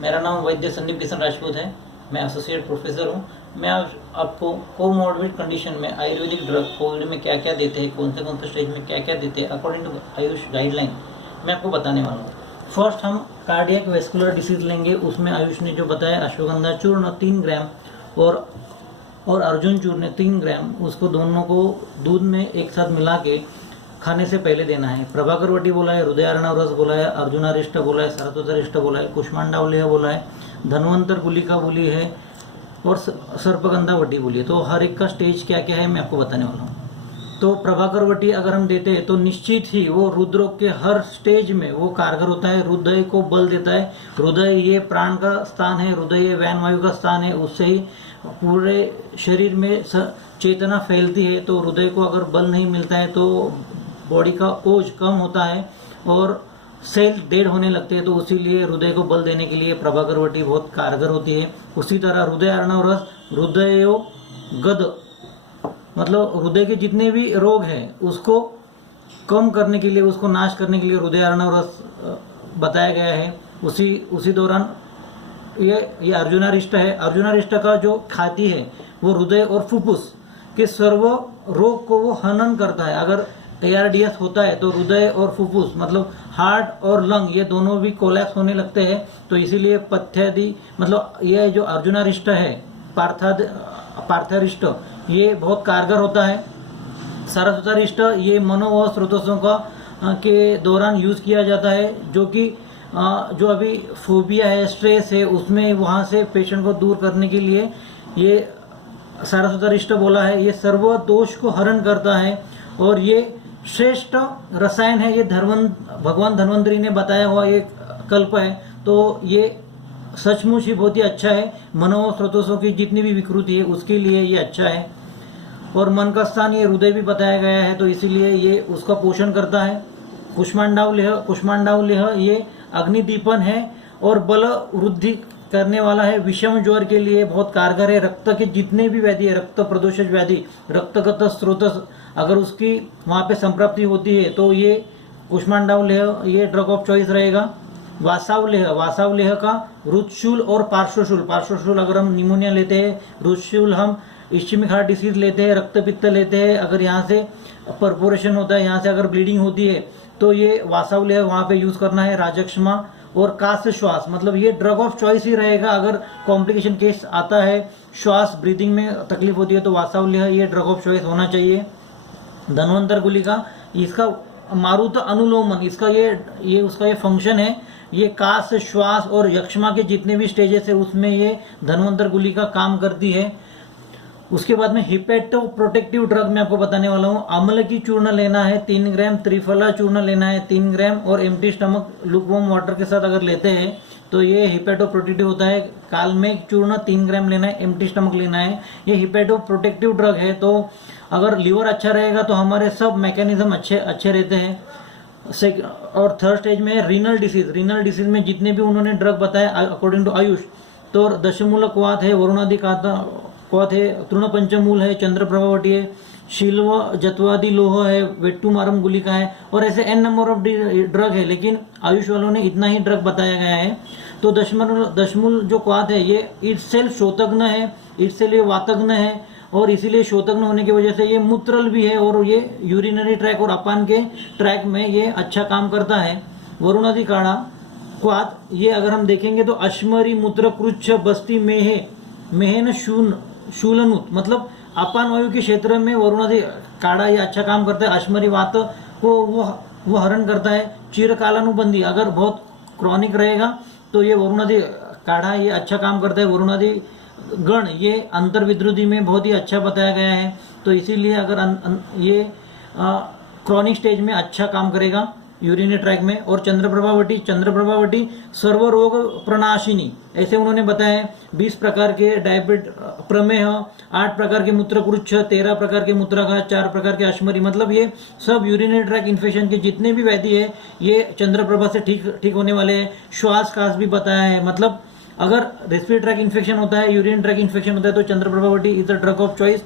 मेरा नाम वैद्य संदीप किशन राजपूत है। मैं एसोसिएट प्रोफेसर हूँ। मैं आज आपको कोमॉर्बिड कंडीशन में आयुर्वेदिक ड्रग कोविड में क्या क्या देते हैं, कौन से स्टेज में क्या क्या देते हैं अकॉर्डिंग टू आयुष गाइडलाइन मैं आपको बताने वाला हूँ। फर्स्ट हम कार्डियक वेस्कुलर डिसीज लेंगे। उसमें आयुष ने जो बताया, अश्वगंधा चूर्ण 3 ग्राम और अर्जुन चूर्ण 3 ग्राम, उसको दोनों को दूध में एक साथ मिला के खाने से पहले देना है। प्रभाकर वटी बोला है, हृदयार्णव रस बोला है, अर्जुनारिष्ट बोला है, सरस्वतरिष्ट बोला है, कुष्मांडावलेह बोला है, धन्वंतर गुलिका बोली है और सर्पगंधा वटी बोली है। तो हर एक का स्टेज क्या क्या है मैं आपको बताने वाला हूँ। तो प्रभाकर वटी अगर हम देते हैं तो निश्चित ही वो हृदरोग के हर स्टेज में वो कारगर होता है, हृदय को बल देता है। हृदय ये प्राण का स्थान है, हृदय ये वैन वायु का स्थान है, उससे ही पूरे शरीर में चेतना फैलती है। तो हृदय को अगर बल नहीं मिलता है तो बॉडी का ओज कम होता है और सेल डेड होने लगते हैं। तो इसीलिए हृदय को बल देने के लिए प्रभाकर वटी बहुत कारगर होती है। उसी तरह हृदयार्णव रस हृदयो गद, मतलब हृदय के जितने भी रोग हैं उसको कम करने के लिए, उसको नाश करने के लिए हृदयार्णव रस बताया गया है। उसी दौरान ये अर्जुनारिष्ट है। अर्जुनारिष्ट का जो खाती है वो हृदय और फुफ्फुस के सर्व रोग को वो हनन करता है। अगर ARDS होता है तो हृदय और फुफ्फुस मतलब हार्ट और लंग ये दोनों भी कोलैप्स होने लगते हैं। तो इसीलिए पथ्यादि मतलब ये जो अर्जुनारिष्ट है, पार्थारिष्ट, ये बहुत कारगर होता है। सरस्वतरिष्ट ये मनो व स्रोतों का के दौरान यूज किया जाता है, जो कि जो अभी फोबिया है, स्ट्रेस है, उसमें वहाँ से पेशेंट को दूर करने के लिए ये सरस्वतरिष्ट बोला है। ये सर्व दोष को हरण करता है और ये श्रेष्ठ रसायन है। ये भगवान धन्वंतरी ने बताया हुआ एक कल्प है। तो ये सचमुच ही बहुत ही अच्छा है। मनो स्रोतों की जितनी भी विकृति है उसके लिए ये अच्छा है। और मन का स्थान ये हृदय भी बताया गया है, तो इसीलिए ये उसका पोषण करता है। कुष्मांडावलेह ये अग्निदीपन है और बल वृद्धि करने वाला है। विषम ज्वर के लिए बहुत कारगर है। रक्त के जितने भी व्याधि है, रक्त प्रदोषज व्याधि, रक्तगत स्रोत, अगर उसकी वहाँ पे संप्राप्ति होती है तो ये कुष्मांडावलेह ये ड्रग ऑफ चॉइस रहेगा। वासावलेह का रुद्रशूल और पार्श्वशूल अगर हम निमोनिया लेते हैं, रुद्रशूल हम इस्चेमिक हार्ट डिसीज लेते हैं, रक्तपित्त लेते हैं, अगर यहाँ से परपोरेशन होता है, यहाँ से अगर ब्लीडिंग होती है तो ये वासावलेह वहाँ पे यूज करना है। राजक्षमा और काश श्वास, मतलब ये ड्रग ऑफ चॉइस ही रहेगा। अगर कॉम्प्लिकेशन केस आता है, श्वास ब्रीदिंग में तकलीफ होती है तो वासावलेह ये ड्रग ऑफ चॉइस होना चाहिए। धन्वंतर गुलिका इसका मारुत अनुलोमन, इसका ये उसका ये फंक्शन है। ये काश श्वास और यक्ष्मा के जितने भी स्टेजेस है उसमें ये धन्वंतर गुलिका काम करती है। उसके बाद में हिपेटो प्रोटेक्टिव ड्रग मैं आपको बताने वाला हूँ। अम्ल की चूर्ण लेना है 3 ग्राम, त्रिफला चूर्ण लेना है 3 ग्राम और एम्प्टी स्टमक लुकवार्म वाटर के साथ अगर लेते हैं तो ये हिपेटो प्रोटेक्टिव होता है। कालमेघ चूर्ण 3 ग्राम लेना है, एम्प्टी स्टमक लेना है। ये हिपेटो प्रोटेक्टिव ड्रग है, तो अगर लीवर अच्छा रहेगा तो हमारे सब मैकेनिज्म अच्छे रहते हैं। और थर्ड स्टेज में है रीनल डिसीज में जितने भी उन्होंने ड्रग बताया अकॉर्डिंग टू आयुष, तो दशमूलक वात है, वरुणादि क्वाथ है, तृणपंचमूल है, चंद्रप्रभा वटी है, शिल्व जत्वादि लोह है, वेट्टुमारम गुलिका है और ऐसे n नंबर ऑफ ड्रग है। लेकिन आयुष वालों ने इतना ही ड्रग बताया गया है। तो दशमूल जो क्वाथ है ये इटसेल्फ शोतग्न है, इटसेल्फ ये वातग्न है और इसीलिए शोतग्न होने की वजह से ये मूत्रल भी है और ये यूरिनरी ट्रैक और अपान के ट्रैक में ये अच्छा काम करता है। वरुणादि काढ़ा क्वाथ ये अगर हम देखेंगे तो अश्मरी मूत्र कृच्छ बस्ती मेहन शूलनुत, मतलब अपान वायु के क्षेत्र में वरुणादि काढ़ा ये अच्छा काम करता है। अश्मरी वात को वो हरण करता है। चिरकालानुबंधी अगर बहुत क्रॉनिक रहेगा तो ये वरुणादि काढ़ा ये अच्छा काम करता है। वरुणादि गण ये अंतर्विद्रुति में बहुत ही अच्छा बताया गया है, तो इसीलिए अगर ये क्रॉनिक स्टेज में अच्छा काम करेगा यूरिनरी ट्रैक में। और चंद्रप्रभावटी सर्व रोग प्रणाशिनी, ऐसे उन्होंने बताया 20 प्रकार के डायबिट, प्रमेह, 8 प्रकार के मूत्रकृच्छ, 13 प्रकार के मूत्राघात, 4 प्रकार के अश्मरी, मतलब ये सब यूरिनरी ट्रैक इन्फेक्शन के जितने भी व्याधि है ये चंद्रप्रभा से ठीक होने वाले हैं। श्वास कास भी बताया है, मतलब अगर रेस्पिरेटरी ट्रैक इन्फेक्शन होता है, यूरिन ट्रैक इन्फेक्शन होता है तो Chandraprabhavati is the drug of choice.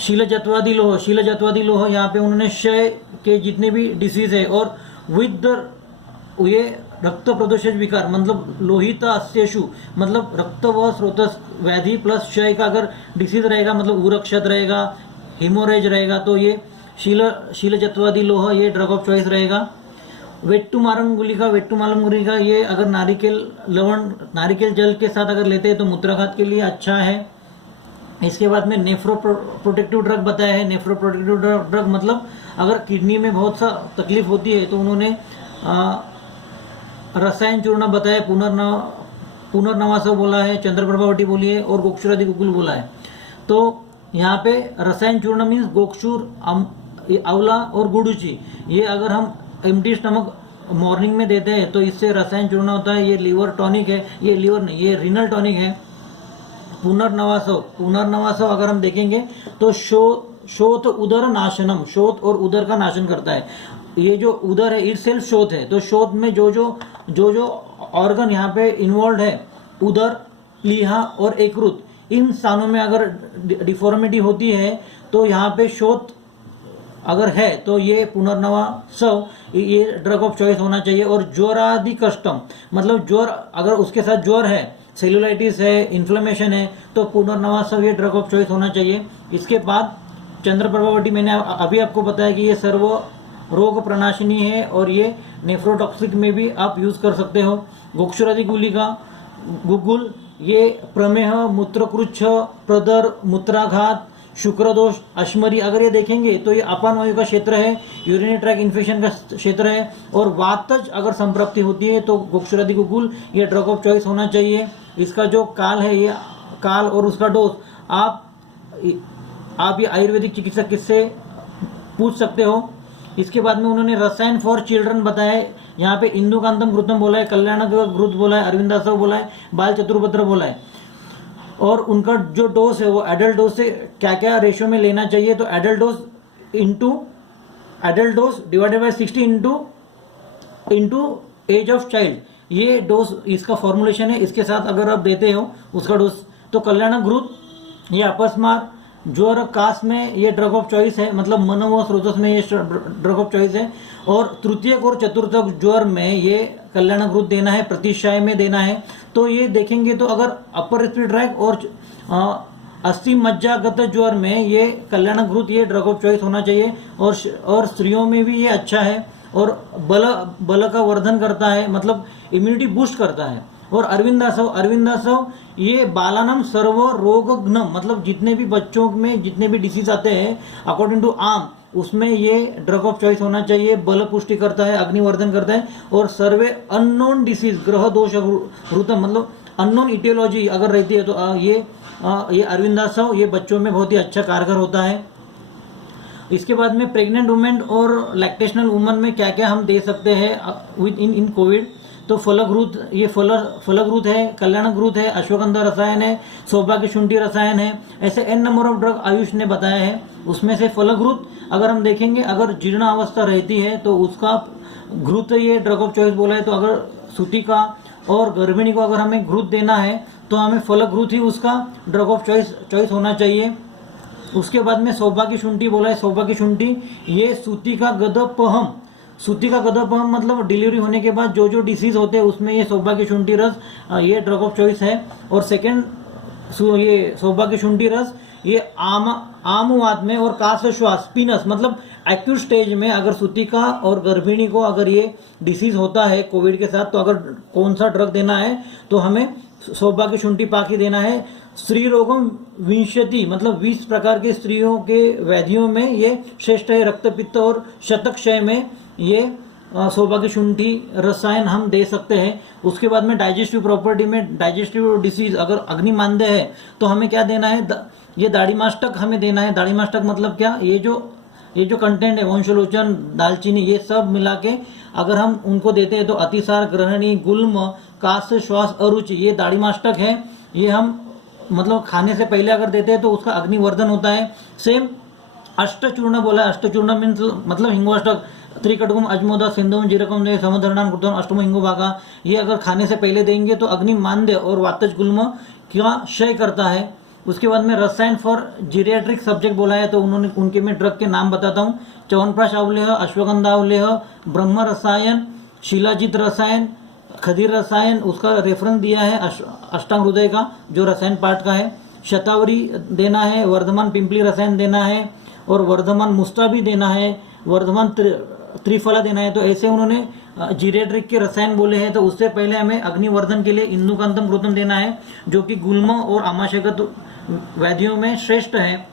शीलजत्वादि लोह यहाँ पे उन्होंने क्षय के जितने भी डिसीज है और विद ये रक्त प्रदोषज विकार मतलब लोहित अस्येषु मतलब रक्त व स्रोतस व्याधि प्लस क्षय का अगर डिसीज रहेगा मतलब उरक्षत रहेगा, हिमोरेज रहेगा, तो ये शीलजत्वादि लोह ये ड्रग ऑफ चॉइस रहेगा। वेट्टुमारम गुलिका ये अगर नारिकेल जल के साथ अगर लेते हैं तो मूत्राघात के लिए अच्छा है। इसके बाद में नेफ्रोप्रोटेक्टिव ड्रग बताया है। नेफ्रोप्रोटेक्टिव ड्रग मतलब अगर किडनी में बहुत सा तकलीफ होती है तो उन्होंने रसायन चूर्ण बताया, पुनर्नवासव बोला है, चंद्रप्रभावटी बोली है और गोक्षुरादि गुगुल बोला है। तो यहाँ पे रसायन चूर्ण मीन्स गोक्षुर, आंवला और गुड़ूची, ये अगर हम एम्प्टी स्टमक मॉर्निंग में देते हैं तो इससे रसायन चूर्ण होता है। ये लीवर टॉनिक है, ये लीवर नहीं, ये रीनल टॉनिक है। पुनर्नवासव अगर हम देखेंगे तो शोथ उदर नाशनम, शोथ और उदर का नाशन करता है। ये जो उदर है इट सेल्फ शोथ है, तो शोथ में जो ऑर्गन यहाँ पे इन्वॉल्व है, उदर, प्लीहा और यकृत, इन स्थानों में अगर डिफॉर्मिटी होती है तो यहाँ पे शोथ अगर है तो ये पुनर्नवासव ये ड्रग ऑफ चॉइस होना चाहिए। और ज्वरादि कष्टम मतलब ज्वर, अगर उसके साथ ज्वर है, सेलुलाइटिस है, इन्फ्लेमेशन है, तो पुनर्नवासव ये ड्रग ऑफ चॉइस होना चाहिए। इसके बाद चंद्रप्रभावटी मैंने अभी आपको बताया कि ये सर्व रोग प्रणाशिनी है और ये नेफ्रोटॉक्सिक में भी आप यूज कर सकते हो। गोक्षुरादि गुलिका गुगुल ये प्रमेह, मूत्रकृच्छ, प्रदर, मूत्राघात, शुक्रदोष, अश्मरी, अगर ये देखेंगे तो ये अपान वायु का क्षेत्र है, यूरिनरी ट्रैक इन्फेक्शन का क्षेत्र है। और वातज अगर संप्राप्ति होती है तो गोक्षुरादि गुगुल ये ड्रग ऑफ चॉइस होना चाहिए। इसका जो काल है, ये काल और उसका डोज आप ये आयुर्वेदिक चिकित्सक किससे पूछ सकते हो। इसके बाद में उन्होंने रसायन फॉर चिल्ड्रन बताया, यहाँ पे इंदुकांतम घृतम बोला है, कल्याण घृत बोला है, अरविंदासव बोला है, बाल चतुर्भद्र बोला है। और उनका जो डोज है वो एडल्ट डोज से क्या क्या रेशियो में लेना चाहिए, तो adult dose divided by 60 into age of child, ये डोज इसका फॉर्मुलेशन है। इसके साथ अगर आप देते हो उसका डोज, तो कल्याण घृत ये अपस्मार, ज्वर, कास में ये ड्रग ऑफ चॉइस है, मतलब मन व स्रोतस में ये ड्रग ऑफ चॉइस है। और तृतीयक और चतुर्थक ज्वर में ये कल्याण घृत देना है, प्रतिशय में देना है। तो ये देखेंगे तो अगर अपर रेस्पिरेटरी ट्रैक और अस्थि मज्जागत ज्वर में ये कल्याण घृत ये ड्रग ऑफ चॉइस होना चाहिए। और स्त्रियों में भी ये अच्छा है और बल का वर्धन करता है, मतलब इम्यूनिटी बूस्ट करता है। और अरविंदासव ये बालानम सर्व रोगघ्न मतलब जितने भी बच्चों में जितने भी डिसीज आते हैं अकॉर्डिंग टू आम, उसमें ये ड्रग ऑफ चॉइस होना चाहिए। बल पुष्टि करता है, अग्निवर्धन करता है। और सर्वे अननोन डिसीज ग्रह दोष ऋतम मतलब अननोन इटियोलॉजी अगर रहती है तो ये अरविंदासव ये बच्चों में बहुत ही अच्छा कारगर होता है। इसके बाद में प्रेग्नेंट वुमेन और लैक्टेशनल वुमन में क्या क्या हम दे सकते हैं विद इन कोविड, तो फलघ्रुत ये फलघ्रुत है, कल्याण घृत है, अश्वगंधा रसायन है, सौभाग्य शुंठी रसायन है। ऐसे an number of drug Ayush ने बताया है। उसमें से फलघ्रुत अगर हम देखेंगे, अगर जीर्ण अवस्था रहती है तो उसका घृत ये ड्रग ऑफ चॉइस बोला है। तो अगर सूतिका और गर्भिणी को अगर हमें घृत देना है तो हमें फलघ्रुत ही उसका ड्रग ऑफ चॉइस होना चाहिए। उसके बाद में सौभाग्य शुंठी बोला है। सौभाग्य शुंठी ये सूतिका गदपहम, सूतिका गदपहम मतलब डिलीवरी होने के बाद जो डिसीज होते हैं उसमें ये सौभाग्य शुंठी रस ये ड्रग ऑफ चॉइस है। और सेकेंड ये सौभाग्य शुंठी रस ये आमवात में और कास श्वास पीनस मतलब एक्यूट स्टेज में अगर सूतिका और गर्भिणी को अगर ये डिसीज होता है कोविड के साथ, तो अगर कौन सा ड्रग देना है तो हमें सौभाग्य शुंठी पाकी देना है। स्त्री रोगम विंशति मतलब 20 प्रकार के स्त्रियों के व्याधियों में ये श्रेष्ठ है। रक्तपित्त और शतक्षय में ये सौभाग्य शुंठी रसायन हम दे सकते हैं। उसके बाद में डाइजेस्टिव प्रॉपर्टी में डाइजेस्टिव डिसीज अगर अग्निमांद्य है तो हमें क्या देना है, ये दाढ़ीमास्टक हमें देना है। दाढ़ीमास्टक मतलब क्या, ये जो कंटेंट है वंशलोचन, दालचीनी, ये सब मिला के अगर हम उनको देते हैं तो अतिसार, ग्रहणी, गुल्म, कास, श्वास, अरुचि ये दाढ़ीमास्टक है। ये हम मतलब खाने से पहले अगर देते हैं तो उसका अग्निवर्धन होता है। सेम अष्टचूर्ण बोला है। अष्टचूर्ण मीन्स मतलब हिंगवाष्टक, त्रिकटकुम, अजमोदा, सिंधुम, जीरकम, समधरणान, कृतम, अष्टम, हिंगो भागा, ये अगर खाने से पहले देंगे तो अग्निमांद्य और वातज गुल्म का क्षय करता है। उसके बाद में रसायन फॉर जीरियाट्रिक सब्जेक्ट बोला है, तो उन्होंने उनके में ड्रग के नाम बताता हूँ। च्यवनप्राश अवलेह, अश्वगंधा अवलेह, ब्रह्म रसायन, शिलाजित रसायन, खदीर रसायन उसका रेफरेंस दिया है अष्टांग हृदय का जो रसायन पार्ट का है, शतावरी देना है, वर्धमान पिंपली रसायन देना है और वर्धमान मुस्टा भी देना है, वर्धमान त्रिफला देना है। तो ऐसे उन्होंने जीरेट्रिक के रसायन बोले हैं। तो उससे पहले हमें अग्निवर्धन के लिए इंदुकांतम क्रोतम देना है जो कि गुल्म और आमाशयगत व्याधियों में श्रेष्ठ है।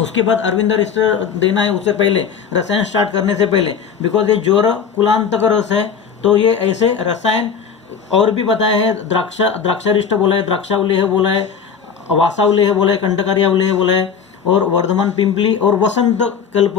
उसके बाद अरविंद रिस्टर देना है उससे पहले, रसायन स्टार्ट करने से पहले, बिकॉज ये ज्वर कुलांतक रस है। तो ये ऐसे रसायन और भी बताया है, द्राक्षारिष्ट बोला है, द्राक्षावली है बोला है, वासावली है बोला है, कंटकारियावली है बोला है और वर्धमान पिंपली और वसंत कल्प